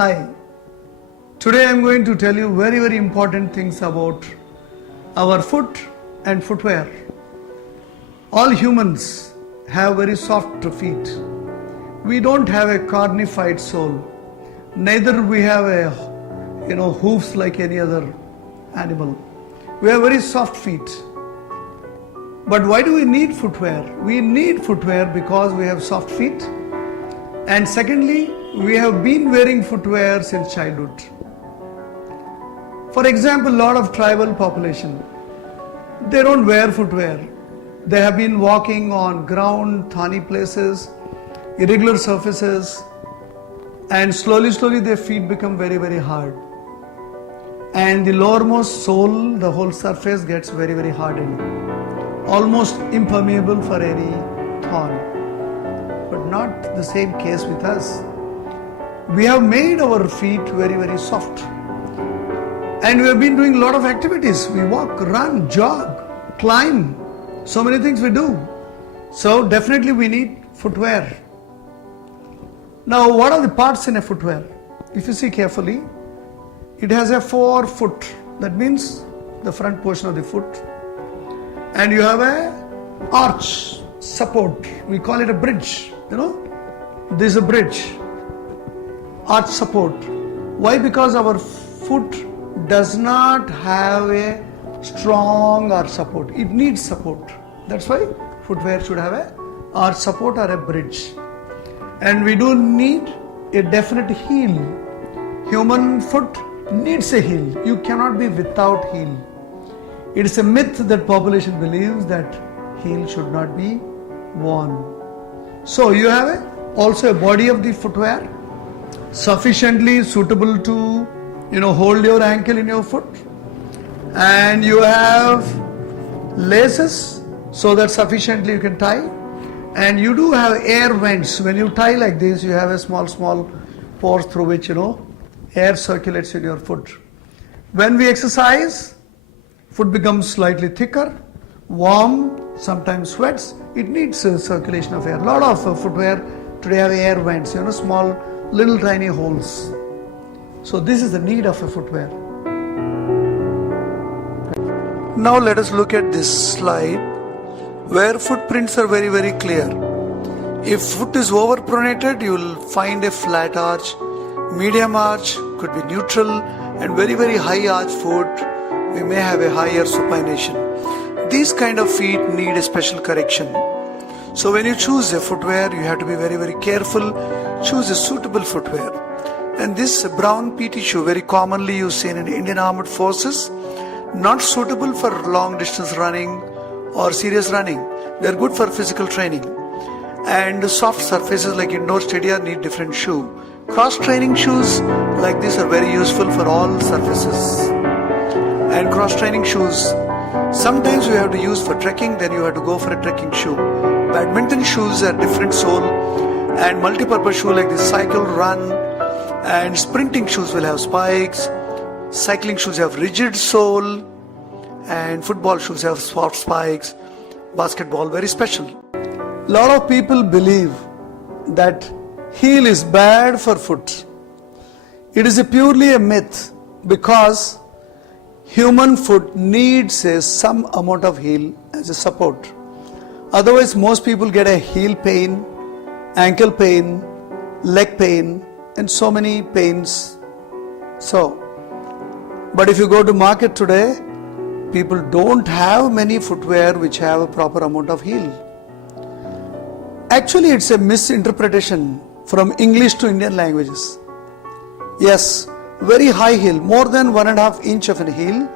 Hi, today I am going to tell you very important things about our foot and footwear. All humans have very soft feet. We don't have a cornified sole. Neither we have a hoofs like any other animal. We have very soft feet. But why do we need footwear? We need footwear because we have soft feet. And secondly, we have been wearing footwear since childhood. For example, a lot of tribal population, they don't wear footwear. They have been walking on ground, thorny places, irregular surfaces, and slowly their feet become very hard. And the lowermost sole, the whole surface gets very hardened, almost impermeable for any thorn. But not the same case with us. We have made our feet very soft. And we have been doing a lot of activities. We walk, run, jog, climb, so many things we do. So definitely we need footwear. Now what are the parts in a footwear? If you see carefully, it has a forefoot. That means the front portion of the foot. And you have a arch, support. We call it a bridge. This is a bridge. Arch support. Why? Because our foot does not have a strong arch support. It needs support. That's why footwear should have a arch support or a bridge. And we do need a definite heel. Human foot needs a heel. You cannot be without heel. It is a myth that population believes that heel should not be worn. So you have also a body of the footwear sufficiently suitable to hold your ankle in your foot, and you have laces so that sufficiently you can tie, and you do have air vents. When you tie like this, you have a small pores through which air circulates in your foot. When we exercise, foot becomes slightly thicker, warm, sometimes sweats. It needs a circulation of air. A lot of footwear today have air vents, small little tiny holes. So this is the need of a footwear. Now let us look at this slide where footprints are very clear. If foot is overpronated, you will find a flat arch, medium arch, could be neutral, and very high arch foot. We may have a higher supination. These kind of feet need a special correction. So when you choose a footwear, you have to be very careful. Choose a suitable footwear. And this brown PT shoe, very commonly you see in Indian Armed Forces, not suitable for long distance running or serious running. They are good for physical training. And soft surfaces like indoor stadia need different shoe. Cross training shoes like this are very useful for all surfaces. And cross training shoes, sometimes you have to use for trekking, then you have to go for a trekking shoe. Badminton shoes are different sole, and multi-purpose shoe like this cycle, run, and sprinting shoes will have spikes. Cycling shoes have rigid sole, and football shoes have soft spikes. Basketball, very special. A lot of people believe that heel is bad for foot. It is purely a myth, because human foot needs some amount of heel as a support. Otherwise, most people get a heel pain, ankle pain, leg pain, and so many pains. But if you go to market today, people don't have many footwear which have a proper amount of heel. Actually, it's a misinterpretation from English to Indian languages. Yes, very high heel, more than 1.5 inch of a heel,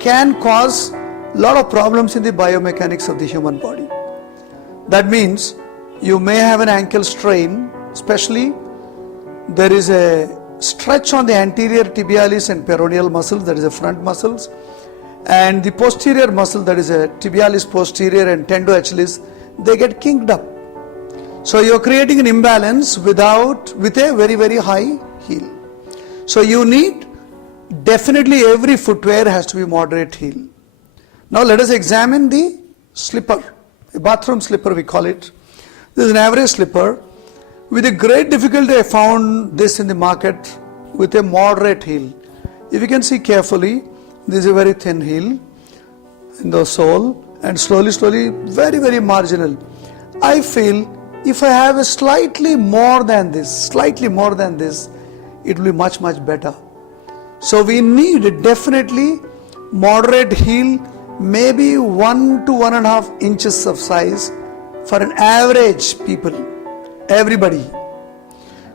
can cause a lot of problems in the biomechanics of the human body. That means you may have an ankle strain, especially there is a stretch on the anterior tibialis and peroneal muscles, that is the front muscles, and the posterior muscle, that is a tibialis posterior and tendo-achilis, they get kinked up. So you are creating an imbalance with a very high heel. So you need, definitely every footwear has to be moderate heel. Now let us examine the slipper, a bathroom slipper we call it. This is an average slipper. With a great difficulty I found this in the market with a moderate heel. If you can see carefully, this is a very thin heel in the sole, and slowly, very, very marginal. I feel if I have a slightly more than this, it will be much, much better. So we need definitely moderate heel, maybe 1 to 1.5 inches of size for an average people, everybody.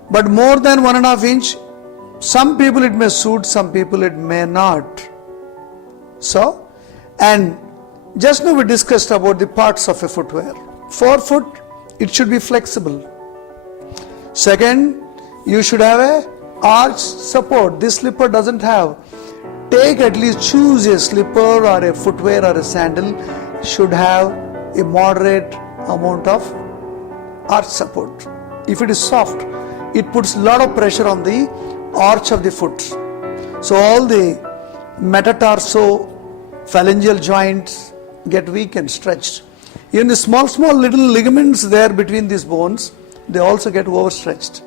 But more than 1.5 inch, some people it may suit, some people it may not. So, and just now we discussed about the parts of a footwear. Forefoot, it should be flexible. Second, you should have a arch support. This slipper doesn't have. Choose a slipper or a footwear or a sandal should have a moderate amount of arch support. If it is soft, it puts a lot of pressure on the arch of the foot. So all the metatarsophalangeal joints get weak and stretched. Even the small little ligaments there between these bones, they also get overstretched.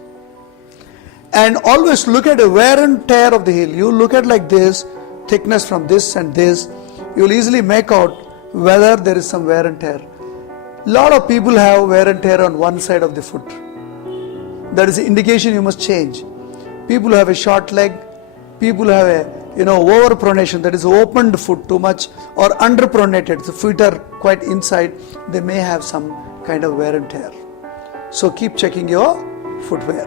And always look at a wear and tear of the heel. You look at like this, thickness from this and this, you will easily make out whether there is some wear and tear. Lot of people have wear and tear on one side of the foot. That is the indication you must change. People who have a short leg, people who have a overpronation, that is opened foot too much, or underpronated, the feet are quite inside, they may have some kind of wear and tear. So keep checking your footwear.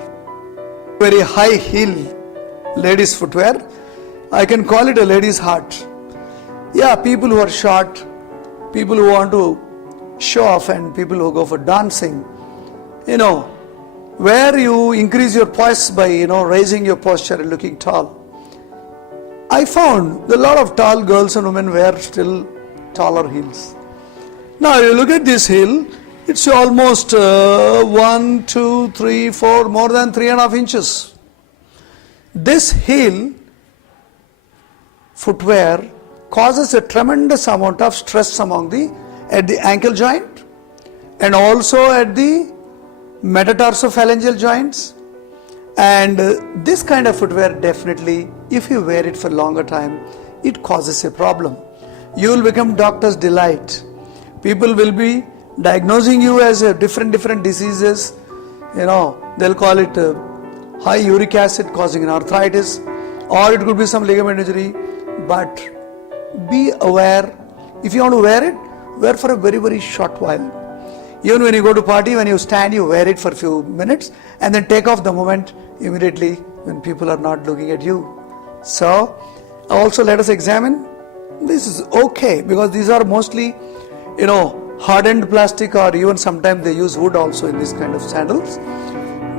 Very high heel ladies footwear, I can call it a lady's heart. Yeah, people who are short, people who want to show off, and people who go for dancing, where you increase your poise by raising your posture and looking tall. I found a lot of tall girls and women wear still taller heels. Now you look at this heel, it's almost 1, 2, 3, 4, more than 3.5 inches. This heel footwear causes a tremendous amount of stress at the ankle joint and also at the metatarsophalangeal joints. And this kind of footwear definitely, if you wear it for longer time, it causes a problem. You will become doctor's delight. People will be diagnosing you as different diseases. They'll call it high uric acid causing an arthritis, or it could be some ligament injury. But be aware, if you want to wear it, wear for a very, very short while. Even when you go to party, when you stand, you wear it for a few minutes and then take off the moment immediately when people are not looking at you. So also let us examine, this is okay, because these are mostly hardened plastic, or even sometimes they use wood also in this kind of sandals.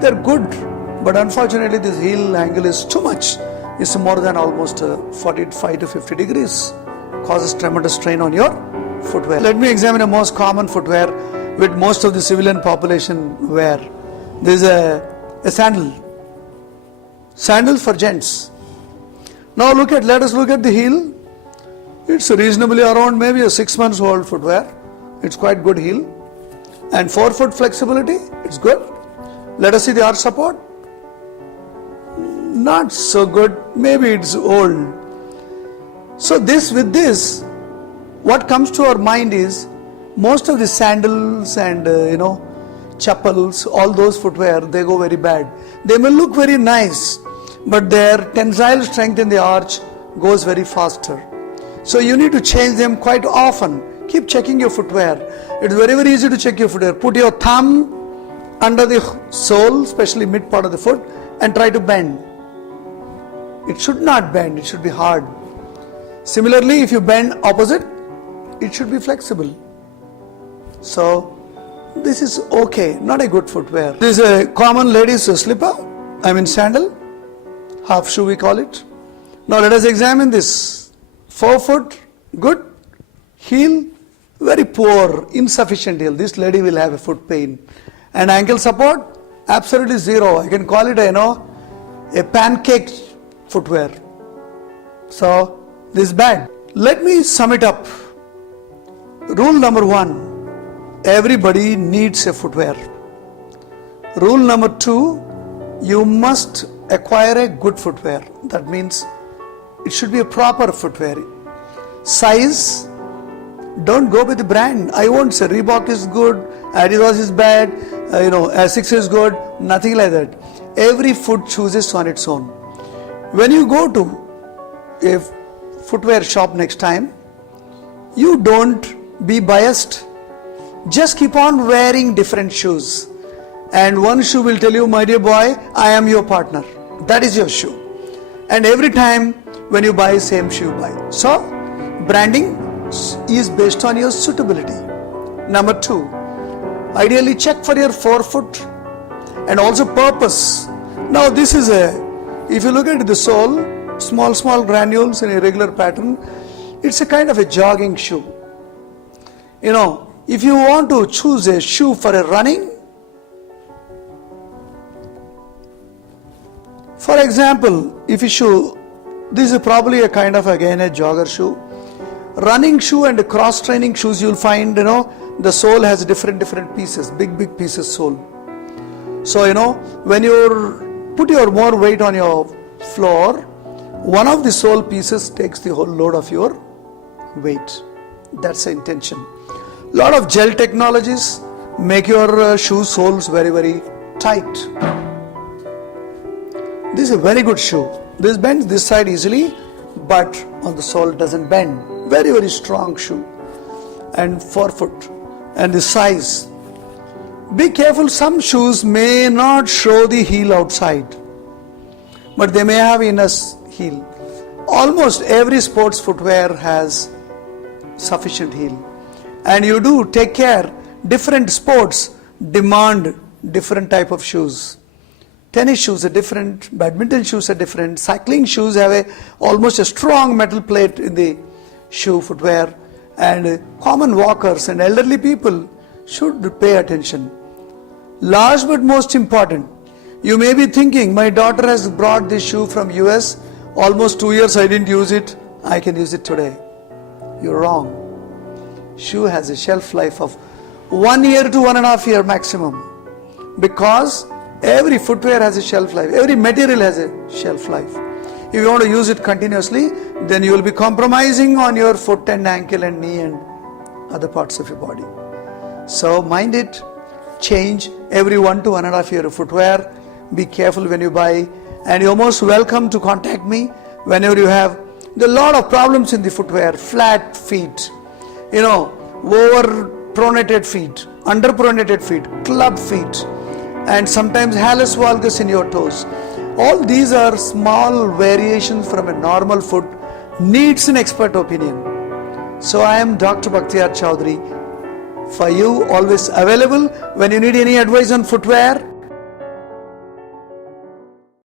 They're good, but unfortunately this heel angle is too much. It's more than almost 45 to 50 degrees, causes tremendous strain on your footwear. Let me examine a most common footwear which most of the civilian population wear. There is a sandal. Sandals for gents. Now let us look at the heel. It's reasonably around maybe a 6 months old footwear. It's quite good heel. And forefoot flexibility, it's good. Let us see the arch support. Not so good, maybe it's old. So with this, what comes to our mind is, most of the sandals and chappals, all those footwear, they go very bad. They may look very nice, but their tensile strength in the arch goes very faster. So you need to change them quite often. Keep checking your footwear. It's very, very easy to check your footwear. Put your thumb under the sole, especially mid part of the foot, and try to bend. It should not bend, it should be hard. Similarly, if you bend opposite, it should be flexible. So this is okay, not a good footwear. This is a common ladies slipper, sandal, half shoe we call it. Now let us examine this. Forefoot, good. Heel, very poor, insufficient heel. This lady will have a foot pain. And ankle support, absolutely zero. I can call it a pancake footwear. So this is bad. Let me sum it up. Rule number 1, everybody needs a footwear. Rule number 2, you must acquire a good footwear. That means it should be a proper footwear. Size, don't go with the brand. I won't say Reebok is good, Adidas is bad, Asics is good, nothing like that. Every foot chooses on its own. When you go to a footwear shop next time, you don't be biased. Just keep on wearing different shoes. And one shoe will tell you, my dear boy, I am your partner. That is your shoe. And every time when you buy same shoe, buy. So, branding is based on your suitability. Number 2, ideally check for your forefoot and also purpose. Now this is if you look at the sole, small granules in a regular pattern, it's a kind of a jogging shoe. If you want to choose a shoe for a running, for example, if you shoe, this is probably a kind of again a jogger shoe. Running shoe and cross training shoes, you'll find the sole has different pieces, big pieces sole. So when you put your more weight on your floor, one of the sole pieces takes the whole load of your weight. That's the intention. Lot of gel technologies make your shoe soles very tight. This is a very good shoe. This bends this side easily, but on the sole doesn't bend. Very strong shoe. And forefoot and the size. Be careful, some shoes may not show the heel outside, but they may have inner heel. Almost every sports footwear has sufficient heel. And you do take care, different sports demand different type of shoes. Tennis shoes are different, badminton shoes are different, cycling shoes have almost a strong metal plate in the shoe footwear, and common walkers and elderly people should pay attention. Last but most important, you may be thinking, my daughter has brought this shoe from US, almost 2 years I didn't use it, I can use it today. You're wrong. Shoe has a shelf life of 1 year to 1.5 years maximum, because every footwear has a shelf life, every material has a shelf life. If you want to use it continuously, then you will be compromising on your foot and ankle and knee and other parts of your body. So mind it, change every 1 to 1.5 year of footwear. Be careful when you buy, and you're most welcome to contact me whenever you have a lot of problems in the footwear. Flat feet, over pronated feet, under pronated feet, club feet, and sometimes hallux valgus in your toes. All these are small variations from a normal foot, needs an expert opinion. So I am Dr. Bakhtiyar Chowdhury, for you, always available when you need any advice on footwear.